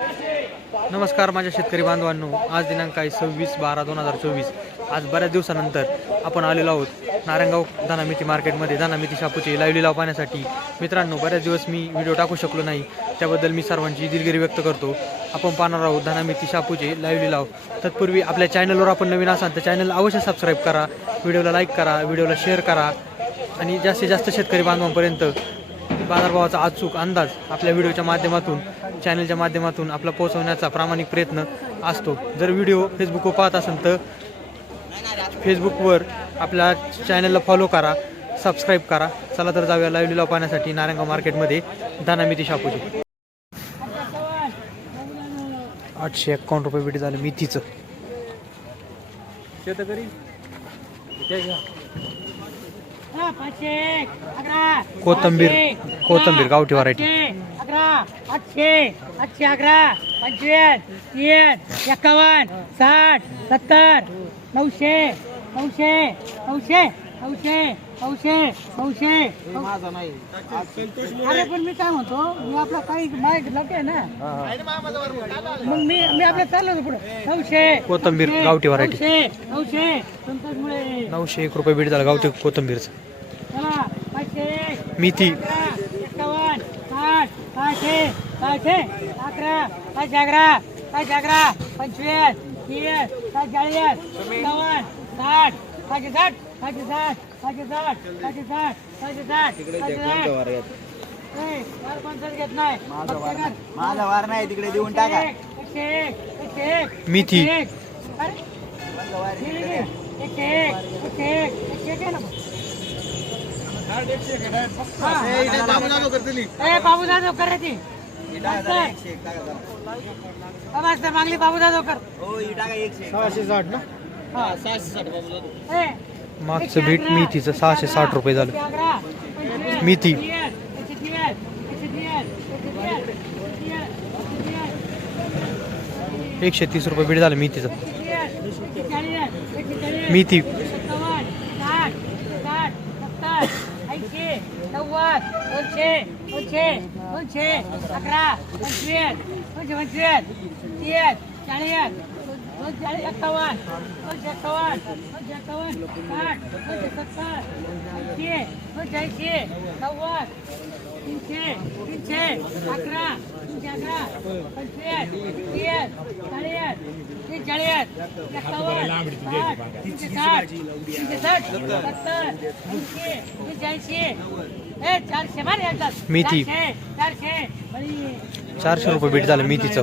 नमस्कार माझ्या शेतकरी बांधवांनो. आज दिनांक आहे सव्वीस बारा दोन हजार चोवीस. आज बऱ्याच दिवसानंतर आपण आलेलो आहोत नारायणगाव दानामिती मार्केटमध्ये. दानामिती शापूचे लाईव्ह लिलाव पाहण्यासाठी. मित्रांनो बऱ्याच दिवस मी व्हिडिओ टाकू शकलो नाही. त्याबद्दल मी सर्वांची दिलगिरी व्यक्त करतो. आपण पाहणार आहोत दानामिती शापूचे लाईव्ह लिलाव तत्पूर्वी आपल्या चॅनलवर आपण नवीन असाल तर चॅनल अवश्य सबस्क्राईब करा. व्हिडिओला लाईक करा व्हिडिओला शेअर करा. आणि जास्तीत जास्त शेतकरी बांधवांपर्यंत बाजारभावाचा अचूक अंदाज आपल्या व्हिडिओच्या माध्यमातून चॅनलच्या माध्यमातून आपला पोहोचवण्याचा प्रामाणिक प्रयत्न असतो. जर व्हिडिओ फेसबुकवर पाहत असेल तर फेसबुकवर आपल्या चॅनलला फॉलो करा सबस्क्राईब करा. चला तर जाऊया लाईव्ह लिलाव पाहण्यासाठी नारायणगाव मार्केटमध्ये दानामिती शापूची आठशे एकावन्न रुपये भेट झालं मेथीचं शेतकरी? कोथंबीर कोथंबीर गावठी व्हरायटी. अकरा आठशे आठशे अकरा पंचवीस तीस एकावन्न साठ सत्तर नऊशे नऊशे नऊशे नऊशे नऊशे नऊशे अरे पण मी काय म्हणतो मी आपला काही माईक लगे ना. मग मी मी आपल्या चाललो होतो पुढे. नऊशे कोथिंबीर, गावठी variety. नऊशे नऊशे संतोष मुळे नऊशे एक रुपये भेट झालं गावठी कोथंबीरचं. चला पाचशे. मेथी. एकावन्न साठ सहाशे सहाशे अकरा पाचशे अकरा पाचशे अकरा पंचवीस तीस सात चाळीस एकावन्न साठ पाचशे साठ पाचशे साठ. साठ साठ साठ साठ माझा वार नाही. तिकडे देऊन टाका. मेथी. ना बाबू जाधव कर ती. मागली बाबू जाधव कर टाका एकशे सहाशे साठ ना? ए, मागचं बीट मेथीचं सहाशे साठ रुपये झालं एकशे अकरा, पंचवीस, मेथी. तीस, एकशे तीस, एकशे तीस, एकशे तीस, एकशे तीस, एकशे तीस रुपये बीट झालं मेथीचं एकशे तीस, एकशे चाळीस, एकशे चाळीस, मेथी एकावन्न, साठ, साठ, सत्तर, ऐंशी, नव्वद, दोनशे, दोनशे, दोनशे, अकरा, पंचवीस, दोनशे पंचवीस, तीस, चाळीस, दोनशे चाळीस, एक्कावन्न, दोनशे एक्कावन्न, दोनशे एक्कावन्न, साठ, दोनशे सत्तर, ऐंशी, दोनशे ऐंशी, तीनशे, तीनशे, अकरा, तीनशे अकरा, पंचवीस, तीस, चाळीस, तीस चाळीस, एक्कावन्न, साठ, तीनशे साठ, तीनशे साठ, सत्तर, ऐंशी, तीनशे ऐंशी, मेथी. चारशे, रुपये बीट झालं मेथीचं.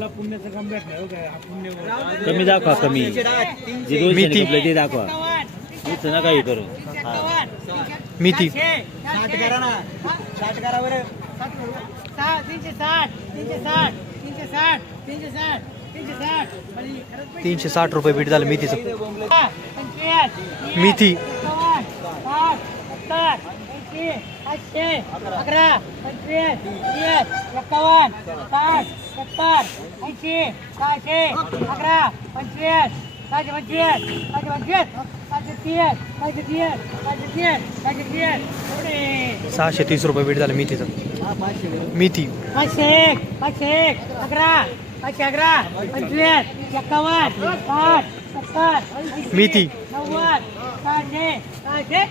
कमी दाखवा कमी. जे दोनशे मेथी. घेतलं ते दाखवा. इथं नका हे करू. तीनशे एक्कावन्न, मेथी. चारशे, साठ चारशे. करा ना. साठ करा बरं. सहा तीनशे साठ तीनशे साठ तीनशे साठ तीनशे साठ तीनशे साठ. बळी. खरंच बळी. तीनशे साठ रुपये बीट झालं मेथीचं. मेथी. पाचशे, अकरा, पंचवीस, तीस, एकावन्न, साठ, सत्तर, ऐंशी, सहाशे, अकरा, पंचवीस, सहाशे पंचवीस, सहाशे पंचवीस, सहाशे तीस, सहाशे तीस, सहाशे तीस, सहाशे तीस. सहाशे तीस रुपये बीट झालं मेथीचं मेथी पाचशे एक पाचशे एक अकरा पाचशे अकरा पंचवीस एक्कावन्न साठ सत्तर मेथी. नव्वद सहाशे सहाशे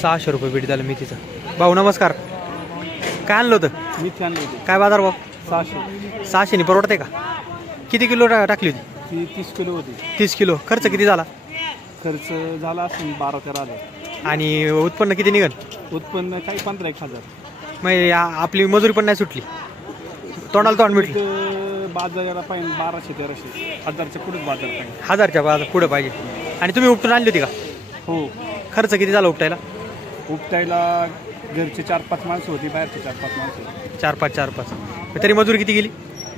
सहाशे रुपये बीट झालं मेथीचं. भाऊ नमस्कार. काय आणलं होतं? मीठ आणली होती. काय बाजार भाऊ? सहाशे. सहाशेने परवडते का? किती किलो टा- टाकली होती? ती तीस किलो होती. तीस किलो. खर्च किती झाला? खर्च झाला असेल बारा तेरा हजार. आणि उत्पन्न किती निघन उत्पन्न काही पंधरा एक हजार. मग या- आपली मजुरी पण नाही सुटली. तोंडाला तोंड मिटली. तर बाजाराला पाहिजे बाराशे तेराशे. हजारच्या पुढेच बाजार पाहिजे. हजारच्या बाजार पुढं पाहिजे. आणि तुम्ही उपटून आणली होती का? हो. खर्च किती झाला उपटायला? उपटायला घरचे चार पाच माणसं होती बाहेरचे चार पाच माणसं होती. चार पाच चार पाच. तरी मजुरी किती गेली?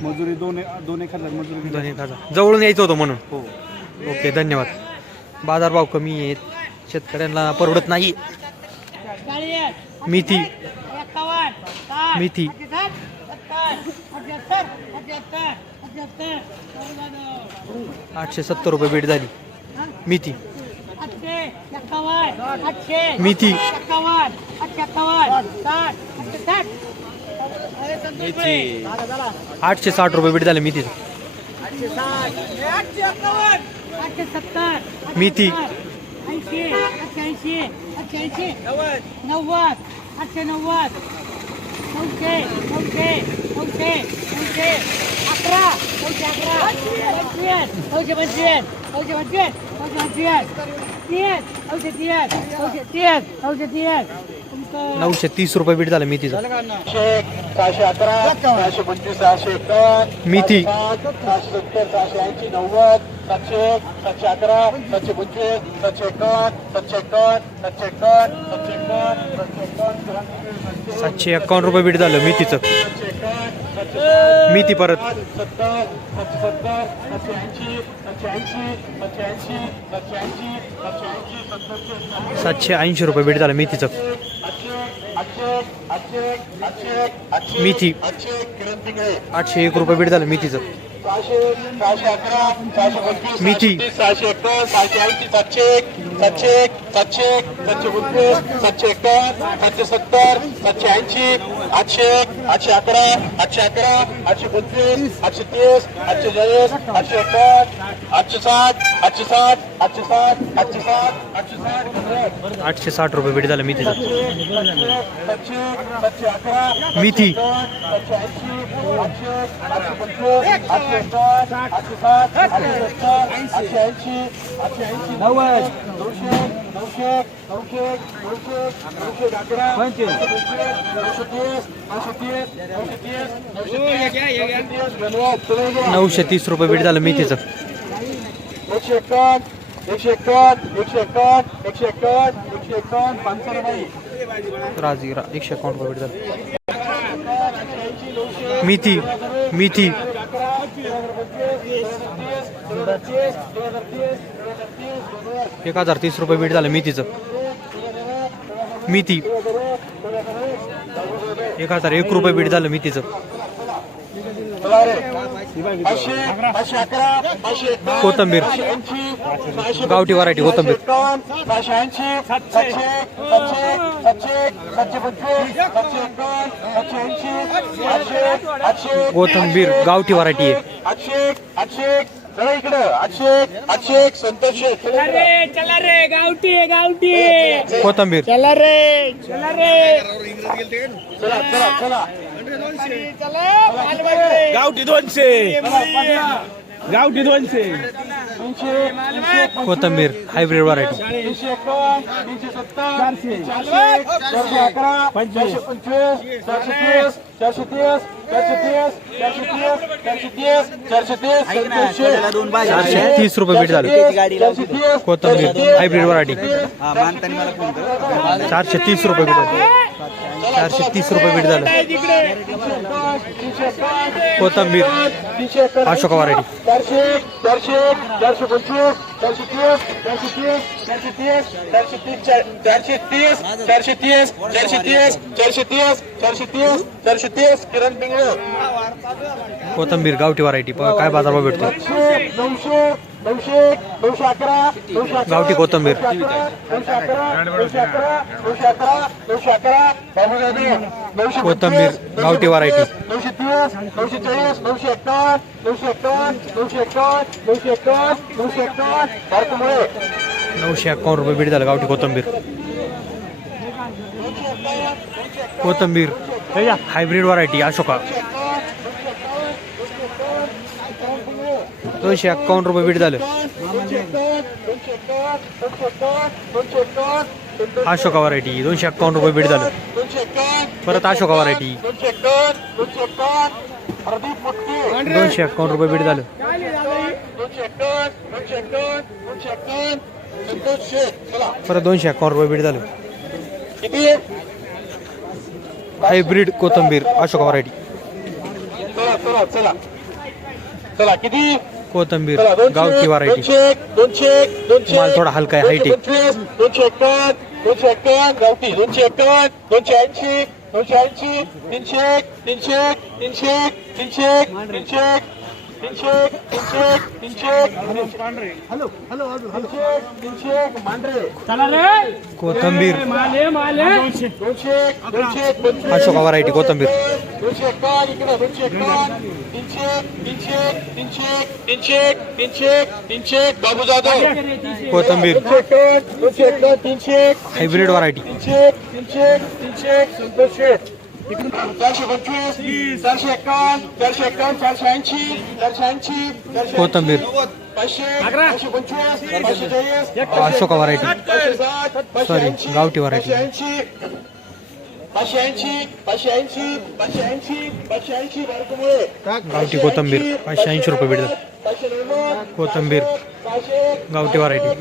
मजुरी दोन दोन एक हजार मजुरी दोन. एक हजार. जवळून यायचं होतं म्हणून? हो. ओके धन्यवाद. बाजारभाव कमी आहेत. शेतकऱ्यांना परवडत नाही. मेथी मेथी. आठशे सत्तर रुपये बीट झाली. मेथी मेथी मेथी आठशे साठ रुपये बीट झाले मेथीचं मेथी नव्वद आठशे नव्वद नऊशे नऊशे नऊशे नऊशे अकरा नऊशे अकरा पंचवीस नऊशे पंचवीस. Oh, 军 नऊशे तीस रुपये बीट झालं मेथीचं मेथी सातशे एक्कावन्न रुपये बीट झालं मेथीचं मेथी परत. सत्तर सातशे सत्तर सातशे ऐंशी सातशे ऐंशी पाचशे ऐंशी सातशे ऐंशी रुपये भेट झालं मेथीचं. मेथी. आठशे एक रुपये भेट झालं मेथीचं. میٹھی۔ ساتھ ستر ساتشے ایشی آٹشے آٹشے اکرا ساٹھ روپये بیٹ झालं मेथीचा मेथी सातशे आठशे आठशे आठशे सत्तर आठशे ऐंशी आठशे ऐंशी नव्वद नऊशे अकरा नऊशे तीस नऊशे तीस नऊशे तीस नऊशे तीस नऊशे तीस रुपये भेट झालं मेथीचं. एकशे एकावन्न एकशे एकावन्न एकशे एकावन्न एकशे एकावन्न एकशे एकावन्न पाचशे नाही राजगिरा एकशे अकाउंट रुपये झालं. मिथी मिथी. एक हजार तीस रुपये मीठ झालं मेथीचं. मेथी. एक हजार एक रुपये मीठ झालं मेथीचं. कोथंबीर. गावठी वरायटी कोथंबीर. कोथंबीर गावठी व्हरायटी आहे. चला इकडं. आठशे आठशे संतोष चला रे चला रे गावठी गावठी. कोथंबीर. चला रे चला रे. चला चला चला. गावठी दोनशे. गावठी दोनशे. कोथंबीर हायब्रिड व्हरायटी तीनशे एकावन्न तीनशे सत्तर चारशे. चारशे अकरा चारशे पंचवीस चारशे तीस चारशे तीस चारशे तीस चारशे तीस चारशे तीस चारशे तीस सत्तरशे चारशे तीस रुपये बीट झालं कोथंबीर हायब्रिड व्हरायटी हा चारशे तीस रुपये झालं चारशे तीस रुपये बीट झालं. कोथंबीर अशोका व्हरायटी चारशे चारशे चारशे पंचवीस चारशे तीस चारशे तीस चारशे तीस चारशे तीस चारशे तीस चारशे तीस चारशे तीस चारशे तीस चारशे तीस चारशे तीस किरण पिंगळे कोथंबीर गावठी व्हरायटी काय बाजारभाव भेटतो? नऊशे नऊशे नऊशे नऊशे अकरा नऊशे अकरा गावठी कोथंबीर. नऊशे अकरा नऊशे अकरा नऊशे अकरा नऊशे अकरा बाबू दादी नऊशे कोथिंबीर, गावठी variety. नऊशे तीस नऊशे चाळीस नऊशे एकावन्न नऊशे एकावन्न नऊशे एकावन्न नऊशे एकावन्न नऊशे एकावन्न. भारतमुळे नऊशे अकावन्न रुपये बीट झालं गावठी कोथंबीर. कोथंबीर. Hybrid variety Ashoka. दोनशे एक्कावन्न रुपये बीट झालं. अशोका व्हरायटी दोनशे एक्कावन्न रुपये बीट झालं. परत अशोका व्हरायटी दोनशे एक्कावन्न रुपये बीट झालं. दोनशे एकावन्न परत दोनशे एक्कावन्न रुपये बीट झालं. हायब्रिड कोथंबीर अशोका व्हरायटी चला चला चला. चला किती? कोथंबीर गावठी व्हरायटी. माल थोडा हलका आहे हायटी दोनशे एक्कावन्न दोनशे एक्कावन्न गावठी दोनशे एक्कावन्न दोनशे ऐंशी दोनशे ऐंशी तीनशे एक तीनशे एक तीनशे एक तीनशे एक तीनशे एक तीनशे एक तीनशे एक तीनशे एक हॅलो हॅलो तीनशे एक तीनशे एक मांढरे चला रे कोथंबीर. माले माले दोनशे एक दोनशे एक पंचवीस अशोका व्हरायटी कोथंबीर. दोनशे एकावन्न इकडे दोनशे एकावन्न तीनशे तीनशे तीनशे तीनशे तीनशे तीनशे बाबू जाधव कोथंबीर. दोनशे एकावन्न तीनशे हायब्रिड व्हरायटी तीनशे तीनशे तीनशे संतोष शेठ चारशे पंचवीस चारशे एक्कावन्न चारशे एक्कावन्न चारशे ऐंशी चारशे ऐंशी चारशे कोथंबीर. पाचशे पाचशे पंचवीस पाचशे चाळीस अशोका व्हरायटी पाचशे गावठी variety. ऐंशी पाचशे ऐंशी पाचशे ऐंशी पाचशे ऐंशी पाचशे ऐंशी बारकुमुळे गावठी कोथंबीर. पाचशे ऐंशी रुपये भेटतात. पाचशे कोथंबीर. गावठी व्हरायटी